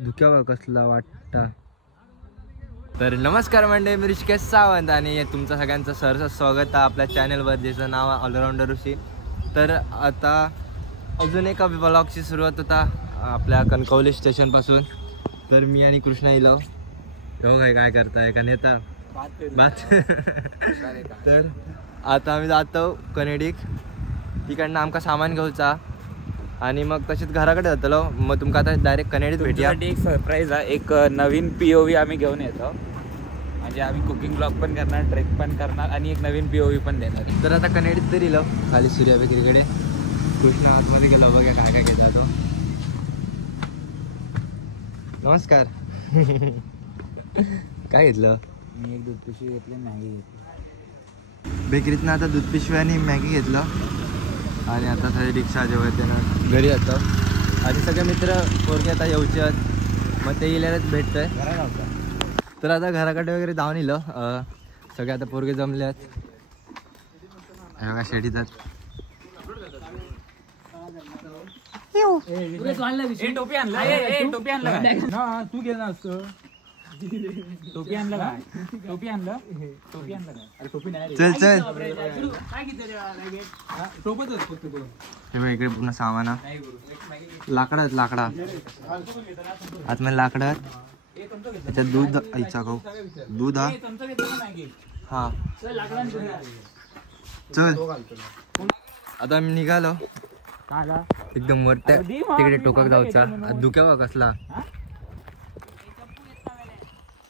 धुक्यावर कसला वाटता. तर नमस्कार मंडळी, मी ऋषिकेश सावंत आणि तुमचं सगळ्यांचं सहर्ष स्वागत आहे आपल्या चॅनलवर, ज्याचं नाव आहे ऑलराऊंडर ऋषी. तर आता अजून एका ब्लॉगची सुरुवात होता आपल्या कणकवली स्टेशनपासून. तर मी आणि कृष्णा इलो काय करताय का नेता बात. तर आता आम्ही जातो कनेडिक, तिकडनं आमका सामान घेऊचा आणि मग तशीच घराकडे जातलो. मग तुमका आता डायरेक्ट कनेडीत भेटूया. एक सरप्राईज आहे, एक नवीन POV आम्ही घेऊन येतो. म्हणजे आम्ही कुकिंग ब्लॉग पण करणार, ट्रेक पण करणार आणि एक नवीन POV पण देणार. तर आता कनेडीत तरी इलो खाली सूर्या बेकरीकडे. कृष्णा आतमध्ये गेला, बघा काय काय घेतला तो. नमस्कार. काय घेतलं? मी एक दूध पिशवी घेतली, मॅगी घेतली बेकरीतनं. आता दूध पिशवी आणि मॅगी घेतलं आणि आता सगळे रिक्षा जेव्हा त्यानं घरी जातं. आणि सगळे मित्र पोरगे आता येऊचे आहेत, मग ते गेल्यालाच भेटतंय. तर आता घराकडे वगैरे जाऊन इलं. सगळे आता पोरगे जमले आहेत, बघा शेडीतात. टोपी आणला, टोपी आणला ना तू गेला असतो. टोपी आणलं काय? टोपी आणलं, टोपी आणलं काय? अरे टोपी नाही, चल चल. टोपच फक्त हे बघ इकडे पूर्ण सामान लाकडात, लाकडा आतमध्ये लाकडात. त्याच्यात दूध आईचा गहू दूध हा हा. चल आता आम्ही निघालो एकदम वर तिकडे टोकाक जाऊचा. धुक्या बघ कसला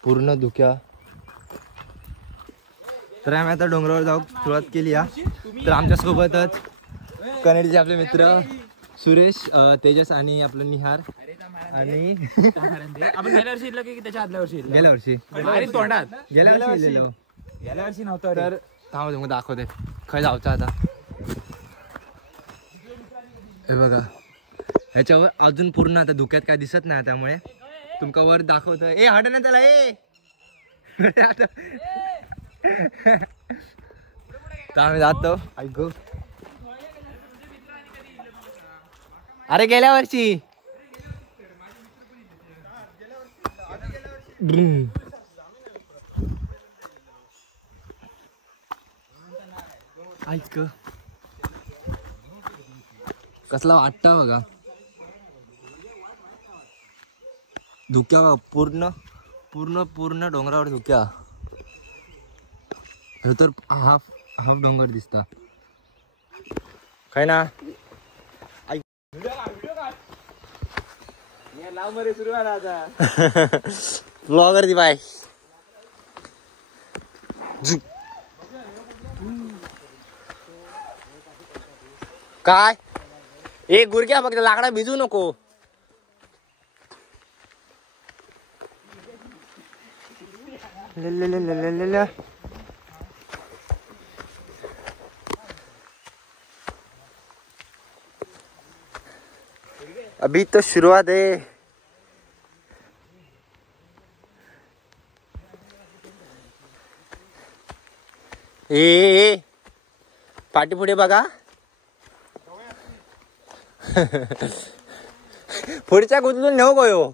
पूर्ण धुक्या. तर आम्ही आता डोंगरावर जाऊ सुरुवात केली आहे. तर आमच्या सोबतच कनेडीचे आपले मित्र सुरेश, तेजस आणि आपलं निहार. आणि आपण गेल्या वर्षी इथलं की त्याच्या आदल्या वर्षी? गेल्या वर्षी तोंडात गेल्या वर्षी गेल्या वर्षी नव्हतं. तर थांबा तुम्हाला दाखवते खय जाऊचा आता. हे बघा ह्याच्यावर अजून पूर्ण आता धुक्यात काय दिसत नाही, त्यामुळे तुमका वर दाखवत. ए हट ना त्याला, ए तर आम्ही जातो. ऐक अरे गेल्या वर्षी ऐक कसला वाटता बघा धुक्या बघा. पूर्ण पूर्ण पूर्ण डोंगरावर धुक्या. हे तर हाफ हाफ डोंगर दिसता काय ना. ब्लॉगर दी बाय. काय एक गुरक्या फक्त लाकडा भिजू नको. अभी तो शुरुआत है. ए पाठी पुढे बघा. पुढच्या गुंतून नेऊ गयो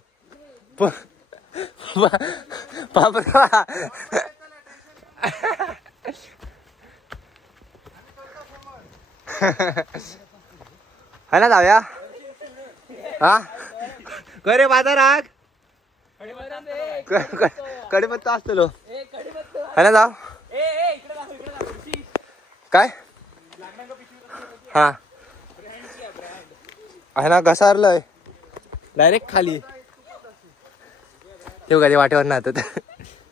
बाबरा. है ना जाऊया हा करे बाजारात कडीपत्ता असतो है ना. जाऊ काय हा आहे ना. घसारलंय डायरेक्ट खाली. ठेव का ते वाटेवर ना आता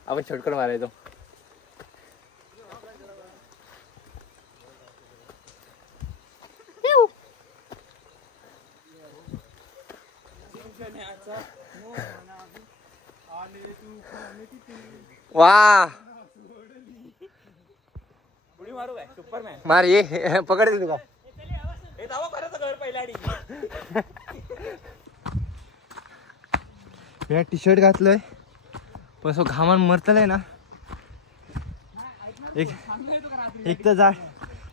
आपण शॉर्टकट मारायचो. वा मार ये पकडते तुका. मी टी शर्ट घातलंय पण असं घामान मरतलंय ना. एक तर जा.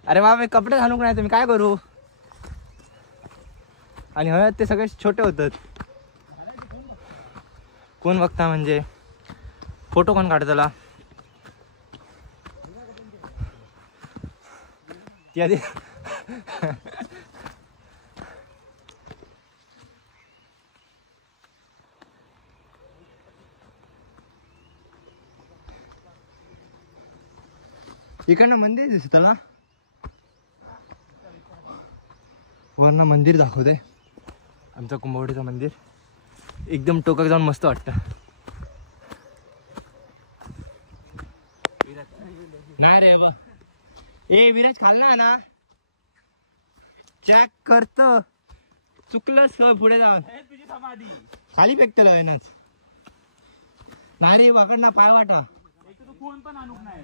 अरे बाबा मी कपडे घालून नाही तुम्ही काय करू. आणि हळद ते सगळे छोटे होतात. कोण बघता म्हणजे फोटो कोण काढतला ती आधी इकडनं मंदिर दिसतला वरनं मंदिर दाखवते आमचं कुंभवडीचं मंदिर. एकदम टोकाक जाऊन मस्त वाटतं. नाही रे बा ए विराज खाल्ला ना चॅक करत चुकलंच पुढे जाऊन तुझी समाधी खाली फेकतला येणंच नाही रे वाकडना पाय वाटा तू फोन पण आणूक नाही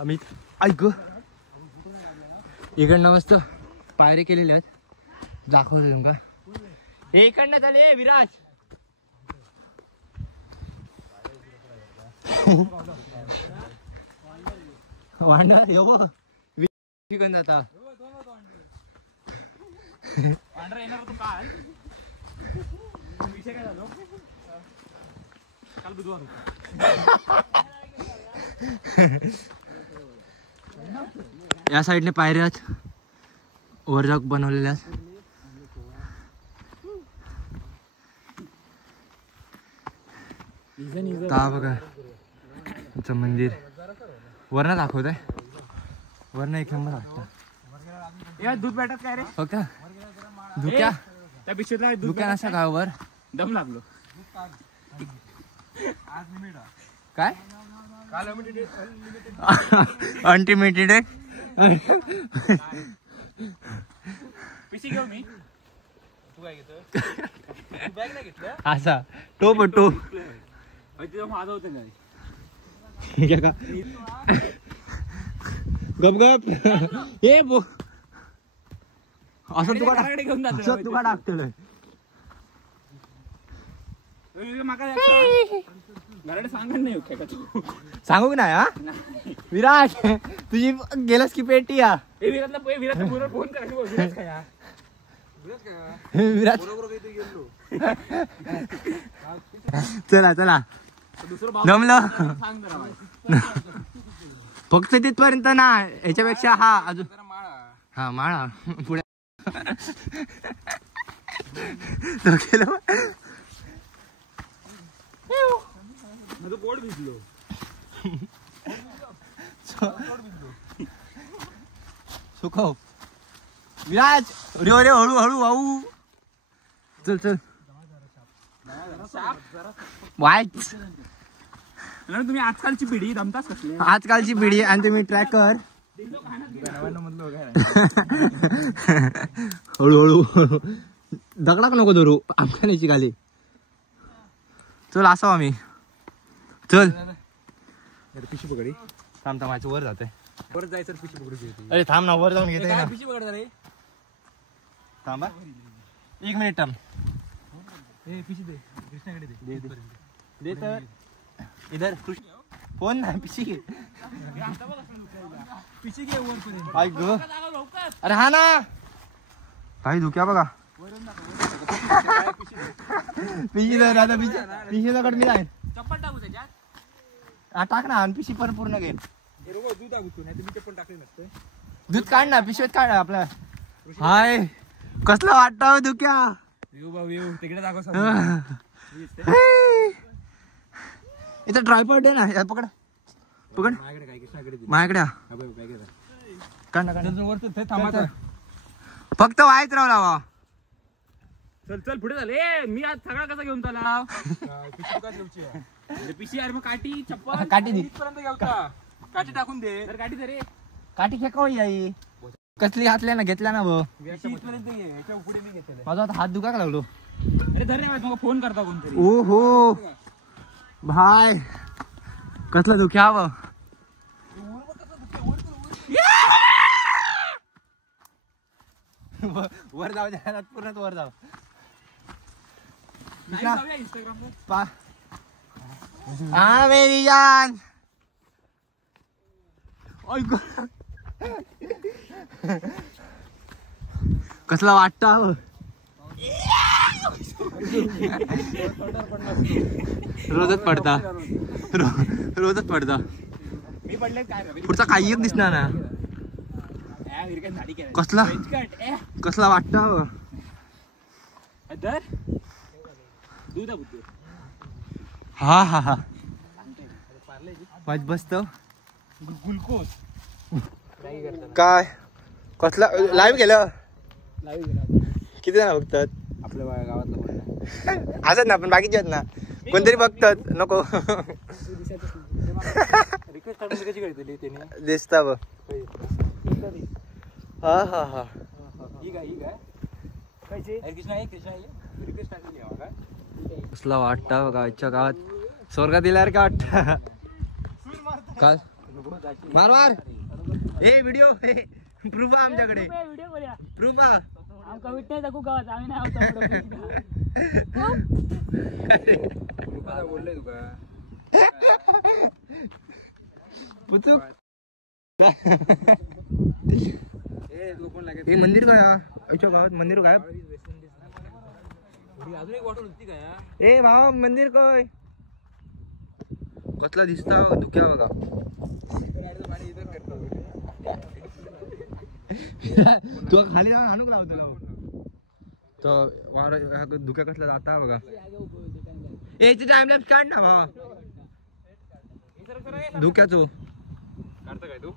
आम्ही ऐक इकडनं मस्त पायरी केलेली आहेत दाखवतो तुमका. हे इकडनं चाले विराज वांडा यो बघ चिकन जाता पांढरा येणार तू काल विषय काय झालो काल बुधवार या साईडने पायऱ्यात वर जाऊन बनवलेल्या ता बघा तुमचं मंदिर वरनं दाखवत आहे. वरनं एक नंबर वाटतं. या दूध भेटत काय रे फक्त धुक्या त्या पिशवीतला दूध धुक्या अशा गावावर दम लागलो काय अनलिमिटेड आहे. पिशी घेऊ मी तू काय घेतो बॅग नाही घेतलं असा टोप टोप तिथं माझं होतं काय गप गप हे बो असं तुका घराकडे घेऊन जातो असं तुका टाकतलं माका घराकडे सांगत नाही काय का तू सांगू ना हा विराज तुझी गेलास की पेटी या विराटला फोन करायचं विराट काय हा? विराज चला चला दुसरं भाऊ जमलं सांग जरा फक्त तिथपर्यंत ना याच्यापेक्षा हा अजून जरा माळा हा माळा पुढे तो गेलो. माझं पोट भिजलो सुखव विराज रे रे हळू हळू हळू चल चल वाईट तुम्ही आजकालची पिढी दमताच कसली आजकालची पिढी आणि तुम्ही ट्रॅकर हळूहळू दगडाक नको धरू आमच्याची खाली चल असाव आम्ही चल पिशी पकडी थांब थांबायचं वर जाते परत जायचं पिशी पकडी अरे थांब ना वर जाऊन घेते ना पिशी पकड रे थांबा 1 मिनिट थांब पिशी दे कृष्णाकडे दे दे तर इधर फोन ना पिशी घे पिशी घे वर ऐक ग अरे हा ना काही धुक्या बघा पिशी धर आता पिशी दगड मी जाईन चप्पल टाकू त्याच्यात हा टाक ना आणि पिशी पण पूर्ण घे दूध टाकू तू नाही मी चप्पल टाकले नसते दूध काढ ना पिशवीत काढ आपला हाय कसलं वाटतं धुक्या येऊ तिकडे दाखव इथं ट्रायपॉड आहे ना यार पकड पकड माझ्याकडे काय कृष्णाकडे दे माझ्याकडे हा बाई काय घे काढ ना काढ ना. वर ते थांबा फक्त वाईट राहू लावा चल चल पुढे झाले मी आज सगळा कसा घेऊन चाला पिशी का ठेवची आहे पिशी अरे मग काठी चप्पल काठी दे. इथपर्यंत घेऊता काठी टाकून दे तर काठी दे रे काठी फेकाव आई कसली घातल्या ना घेतल्या ना भाऊ पिशी इथपर्यंत घे याच्या पुढे मी घेतले माझा आता हात दुखायला लागलो अरे धर रे मग फोन करता कोणतरी ओ हो भाई कसलं दुख्या हवं वर जाऊ द्या पूर्ण वर जाऊ इंस्टाग्राम हाँ मेरी जान कसला वाटता रोजच पडता रोजच पडता मी पडले काय पुढचा काही एक दिसणार ना कसला कसला वाटता हा हा हा वाच बसतो ग्लुकोज काय कसला लाईव्ह गेलं किती जण बघतात आपल्या गावातलं असत ना पण बाकीचे आहेत ना कोणतरी बघतात नको रिक्वेस्ट कशी करतली त्याने दिसता बघ हा हा हा ही काय कृष्णा रिक्वेस्ट टाकली कसला वाटता बघा आजच्या गावात स्वर्गात दिल्यावर काय वाटत काय मार मार ए व्हिडिओ प्रूफ आहे आमच्याकडे प्रूफ आहे आमका विटनेस दाखवू गावात आम्ही नाही होतो बोलले तुका पुचूक हे मंदिर काय आमच्या गावात मंदिर काय अजून एक बॉटल होती काय ए भावा मंदिर काय कसला दिसता धुक्या बघा तू खाली जाऊन आणूक लावतो तो वार धुक्या कसला जाता बघा ए टाइम लॅप्स काढ ना भावा धुक्याचो काढता काय तू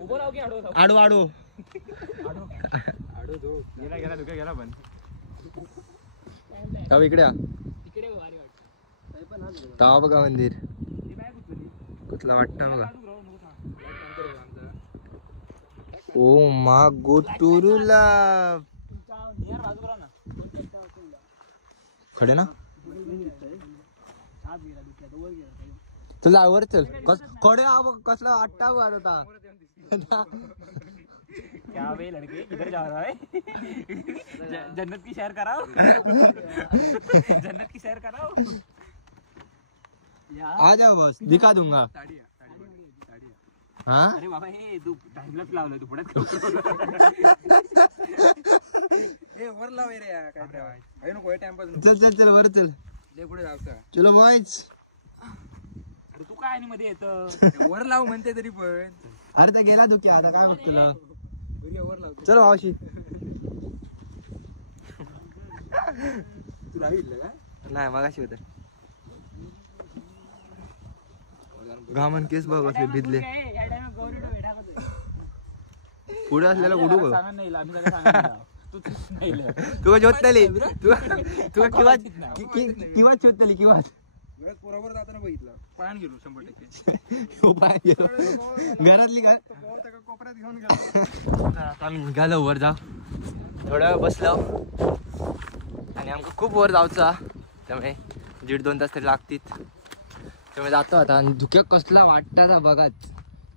उभं राहू की आडवं राहू? आडू आडू गेला धुका गेला पण ताव इकडे आ. तिकडे भारी वाटतं. ताव बघा मंदिर कुठला वाटतं बघा ओ मा गो टुरुला नियर बाजू करा ना. खडे ना हात गेला दुसऱ्या वर गेला चल वर चल खडे कसला वाटता आता क्या वे लड़के किधर जा रहा है जन्नत की सैर कराओ जन्नत की सैर कराओ आ जाओ बस दिखा दूंगा हाँ अरे बाबा हे तू टाइमलाच लावलं तू पुढे ए वर लाव रे काय आहे नको टाइम पास चल चल चल वर चल ले पुढे जावसा चलो बॉयज अरे तू काय आणि मध्ये येत वर लाव म्हणते तरी पण अरे त्या गेला धुक्या आता काय बघ तुला वर लाव चल मावशी तू राहील का नाही मगाशी होत घामन केस बघ असले भिजले या टाइम गौरी डो भेटा करतोय. पुढे असलेला कुठू बघ सांगा नाही आम्ही काय सांगा तू नाही तुला शोधतली तुला किंवा किंवा शोधतली किंवा बरोबर जाताना बघितलं पाणी गेलो 100% घरातली काय कोपऱ्यात घेऊन गेलो आम्ही निघालो वर जाऊ थोडा वेळ बसलो आणि आमका खूप वर जाऊचा त्यामुळे 1.5-2 तास तरी लागतील त्यामुळे जातो आता आणि धुक्या कसला वाटता बघा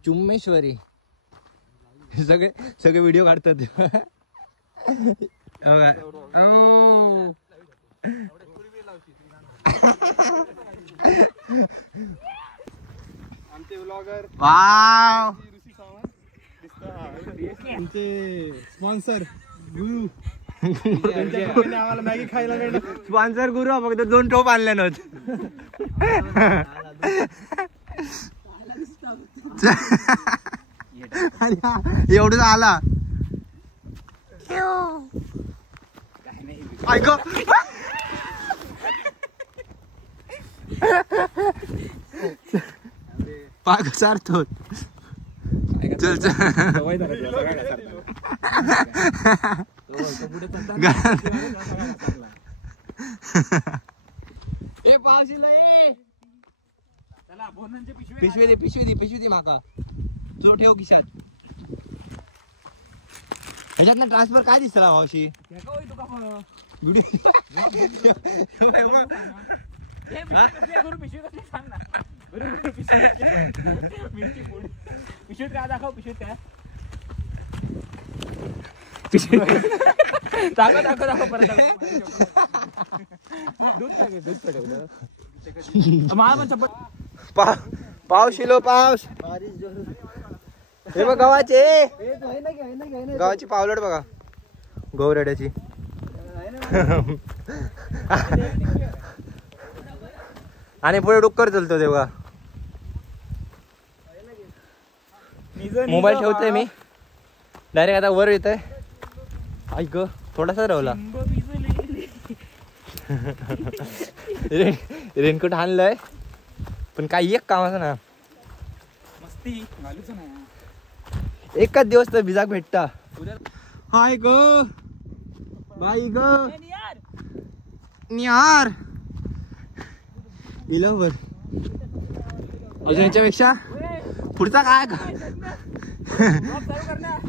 चुम्मेश्वरी सगळे व्हिडिओ काढतात आमचे व्लॉगर वाव आमचे स्पॉन्सर गुरु आम्हाला मॅगी खायला नाही स्पॉन्सर गुरु फक्त 2 टोप आणले नव्हत एवढं आला ऐक पाक सारतो चल चल ए पावशीला ए चला बोनांचे पिशवी दे माका तो ठेव खिशात ह्याच्यात ना ट्रान्सफर काय दिसला मावशी पिशवीत काय दाखव पिशवीत काय दाखव परत दूध पेटवलं मला पण चप्पल पावशिलो पावस हे बघ गव्हाचे पावलट बघा गौरेड्याची. आणि पुढे डुक्कर चलतो तेव्हा. मोबाईल ठेवतोय मी डायरेक्ट आता वर येतोय. ऐक थोडासा रावला. रेनकोट आणलंय पण काही एक कामाचं ना. मस्ती घालूच ना. एकच दिवस तर भिजाक भेटता. हाय ग बाई ग निहार इलवर. अजून याच्यापेक्षा पुढचा काय का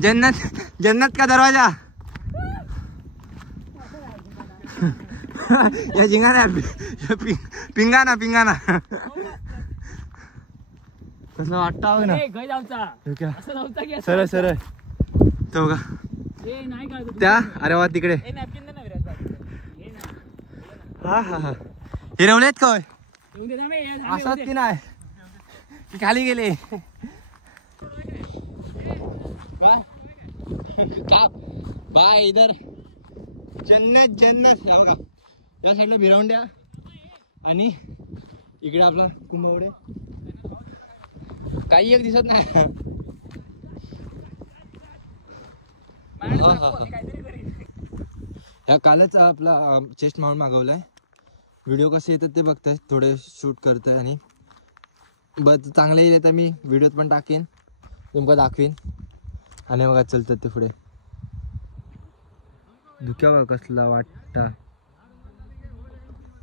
जन्नत जन्नत का दरवाजा. या जिंगाना पिंगाना पिंगाना कसं वाटतं ना. सरळ सरळ तो बघा त्या. अरे वा तिकडे. हा हा हा हिरवलेत काय असंच की नाही खाली गेले. बाय इधर जन्नत जन्नत. हा बघा या साईडला भिरावंड्या आणि इकडे आपला कुंभवडे. काही एक दिसत नाही. ह्या कालच आपला चेस्ट माउंट मागवलाय. व्हिडिओ कसे येतात ते बघताय. थोडे शूट करतोय आणि बस चांगले येईल तर मी व्हिडिओत पण टाकेन तुमका दाखवीन. आणि बघा चलतात ते पुढे. धुक्या बघा कसला वाटता.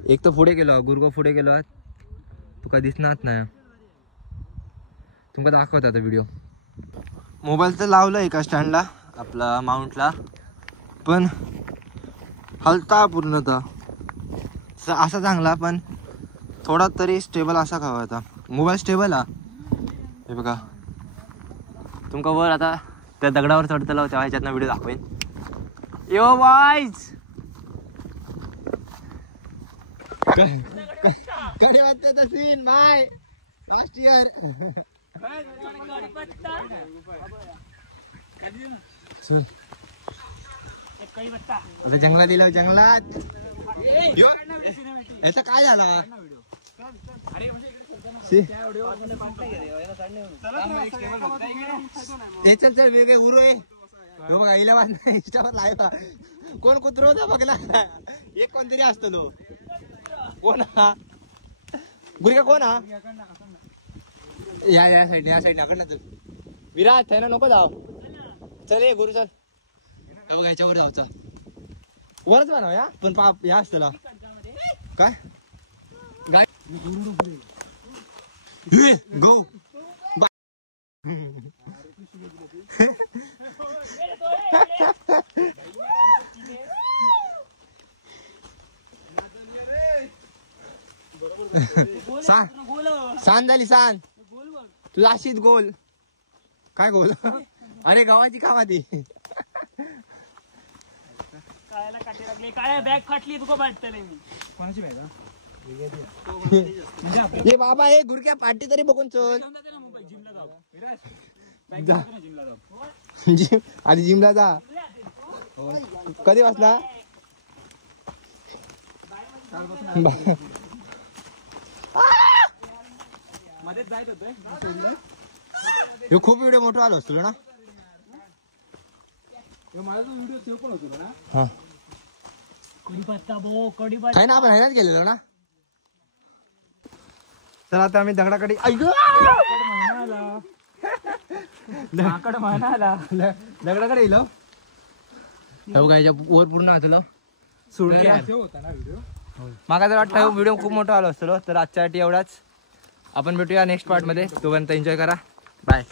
एक तर पुढे गेलो गुरगो पुढे गेलो तुका दिसणार नाही. तुमका दाखवत आता व्हिडिओ. मोबाईल तर लावलं एका स्टँडला आपला माउंटला पण हलता पूर्णतः. असा चांगला पण थोडा तरी स्टेबल असा हवा आता. मोबाईल स्टेबल हा. हे बघा तुमका वर आता त्या दगडावर चढतला तेव्हा ह्याच्यातनं व्हिडिओ दाखवेन. यो वाईज कडे वाटते तसीन बाय लास्ट इयर. आता जंगलात दिलं जंगलात. याचा काय झाला याच्यात जर वेगळे उरू आहे बघा. हिला वाट नाही इंस्टावर लाईव्ह कोण कुत्र होता बघला. एक कोणतरी असतो तो. कोण हा गुरगा कोण हा. या साईड या साईड आकडना चल. विराट आहे ना नको जाव. चल ये गुरु चल. बघा ह्याच्यावर जाऊचा वरच बनव या पण पाप या असतं काय गो सांग झाली सांग तुझा अशीच गोल काय गोल. अरे गावाची खावा ती. बॅग फाटली तुका वाटतले मी. कोणाची बॅग. ये बाबा हे गुरक्या पाठी तरी बघून चल. आधी जिमला जा. कधी वाजला खूप व्हिडिओ मोठा आलो असतो ना. आहे ना आपण हैराण केलेलो ना. चला आता आम्ही दगडाकडे दगडाकडे येलो. बघा याच्या वर पूर्ण वाचलो सोडून. मागा जर वाटतं व्हिडिओ खूप मोठा आलो असतो. तर आजच्यासाठी एवढाच. आपण भेटूया नेक्स्ट पार्ट मध्ये. तोपर्यंत एन्जॉय करा. बाय.